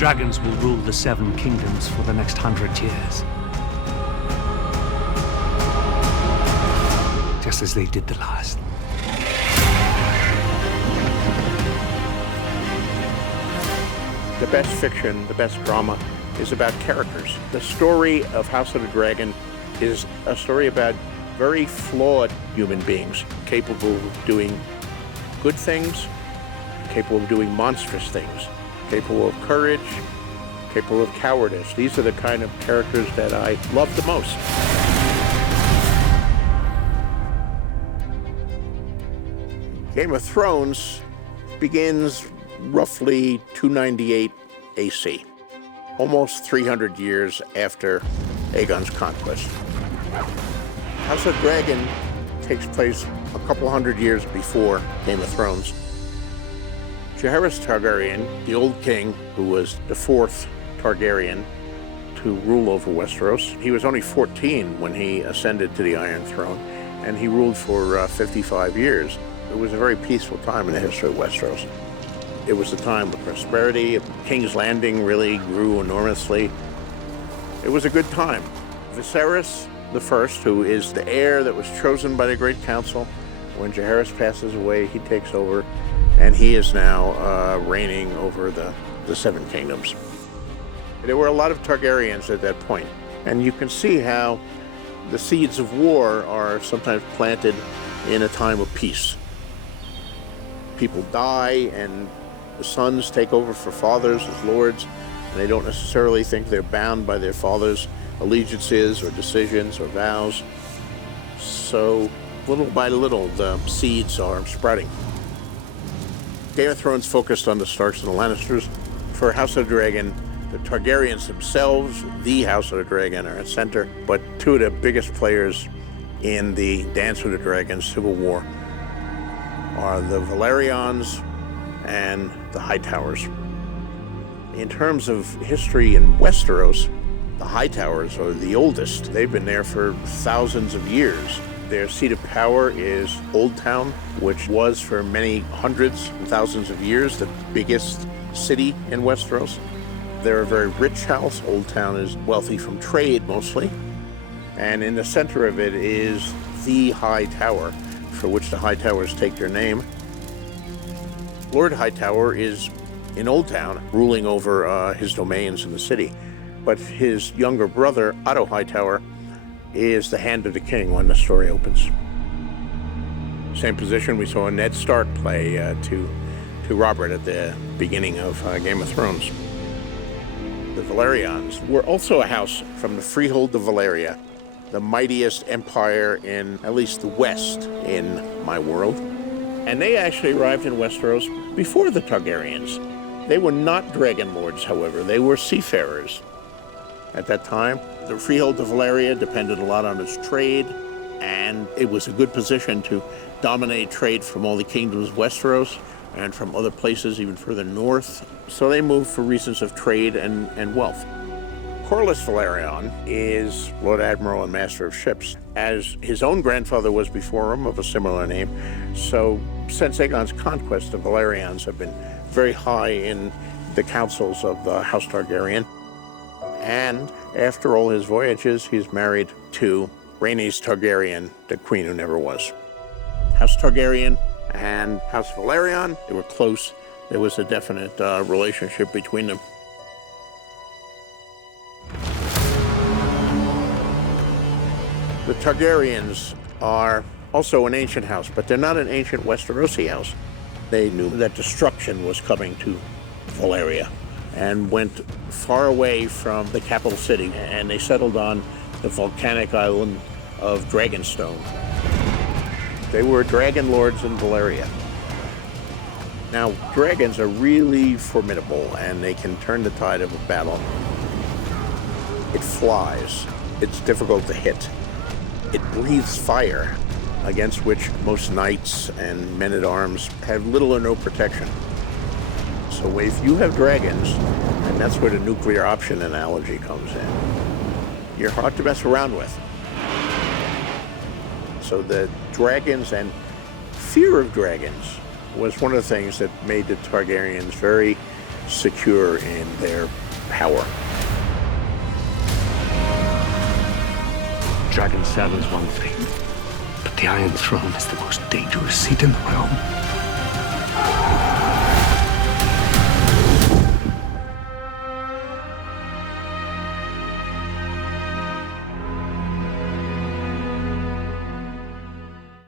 Dragons will rule the Seven Kingdoms for the next 100 years. Just as they did the last. The best fiction, the best drama is about characters. The story of House of the Dragon is a story about very flawed human beings, capable of doing good things, capable of doing monstrous things, capable of courage, capable of cowardice. These are the kind of characters that I love the most. Game of Thrones begins roughly 298 AC, almost 300 years after Aegon's conquest. House of Dragon takes place a couple hundred years before Game of Thrones. Jairus Targaryen, the old king, who was the fourth Targaryen to rule over Westeros, he was only 14 when he ascended to the Iron Throne, and he ruled for 55 years. It was a very peaceful time in the history of Westeros. It was a time of prosperity. King's Landing really grew enormously. It was a good time. Viserys the First, who is the heir that was chosen by the Great Council, when Jairus passes away, he takes over, and he is now reigning over the Seven Kingdoms. There were a lot of Targaryens at that point, and you can see how the seeds of war are sometimes planted in a time of peace. People die, and the sons take over for fathers as lords, and they don't necessarily think they're bound by their fathers' allegiances or decisions or vows. So little by little, the seeds are sprouting. Game of Thrones focused on the Starks and the Lannisters. For House of the Dragon, the Targaryens themselves, the House of the Dragon, are at center, but two of the biggest players in the Dance with the Dragon civil war are the Valerians and the Hightowers. In terms of history in Westeros, the Hightowers are the oldest. They've been there for thousands of years. Their seat of power is Old Town, which was for many hundreds and thousands of years the biggest city in Westeros. They're a very rich house. Old Town is wealthy from trade mostly. And in the center of it is the High Tower, for which the Hightowers take their name. Lord Hightower is in Old Town, ruling over his domains in the city. But his younger brother, Otto Hightower, is the hand of the king when the story opens. Same position we saw Ned Stark play to Robert at the beginning of Game of Thrones. The Valerians were also a house from the freehold of Valeria, the mightiest empire in at least the West in my world. And they actually arrived in Westeros before the Targaryens. They were not dragon lords, however. They were seafarers. At that time, the freehold of Valeria depended a lot on its trade, and it was a good position to dominate trade from all the kingdoms of Westeros and from other places even further north. So they moved for reasons of trade and wealth. Corlys Velaryon is Lord Admiral and Master of Ships, as his own grandfather was before him of a similar name. So since Aegon's conquest, the Velaryons have been very high in the councils of the House Targaryen. And after all his voyages, he's married to Rhaenys Targaryen, the queen who never was. House Targaryen and House Velaryon, they were close. There was a definite relationship between them. The Targaryens are also an ancient house, but they're not an ancient Westerosi house. They knew that destruction was coming to Valyria and went far away from the capital city, and they settled on the volcanic island of Dragonstone. They were dragon lords in Valyria. Now, dragons are really formidable, and they can turn the tide of a battle. It flies. It's difficult to hit. It breathes fire, against which most knights and men-at-arms have little or no protection. So if you have dragons, and that's where the nuclear option analogy comes in, you're hard to mess around with. So the dragons and fear of dragons was one of the things that made the Targaryens very secure in their power. Dragon Saddle is one thing, but the Iron Throne is the most dangerous seat in the realm.